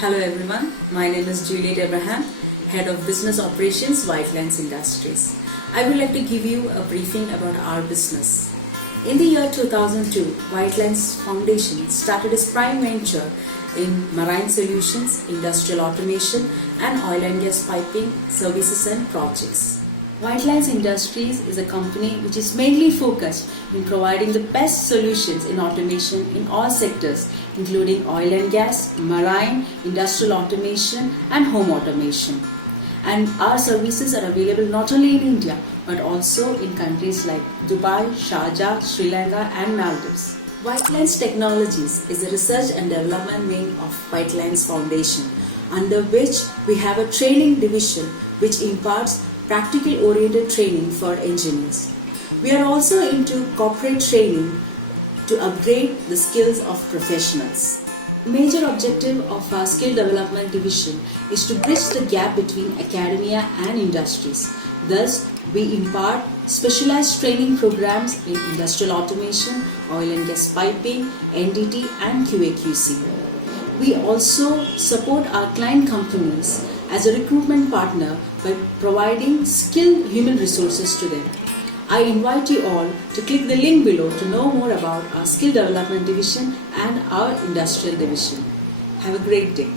Hello everyone, my name is Juliet Abraham, Head of Business Operations, Whitelines Industries. I would like to give you a briefing about our business. In the year 2002, Whitelines Foundation started its prime venture in marine solutions, industrial automation and oil and gas piping services and projects. Whitelines Industries is a company which is mainly focused in providing the best solutions in automation in all sectors, including oil and gas, marine, industrial automation and home automation. And our services are available not only in India but also in countries like Dubai, Sharjah, Sri Lanka and Maldives. Whitelines Technologies is a research and development wing of Whitelines Foundation, under which we have a training division which imparts practical-oriented training for engineers. We are also into corporate training to upgrade the skills of professionals. Major objective of our skill development division is to bridge the gap between academia and industries. Thus, we impart specialized training programs in industrial automation, oil and gas piping, NDT and QA/QC. We also support our client companies as a recruitment partner by providing skilled human resources to them. I invite you all to click the link below to know more about our skill development division and our industrial division. Have a great day.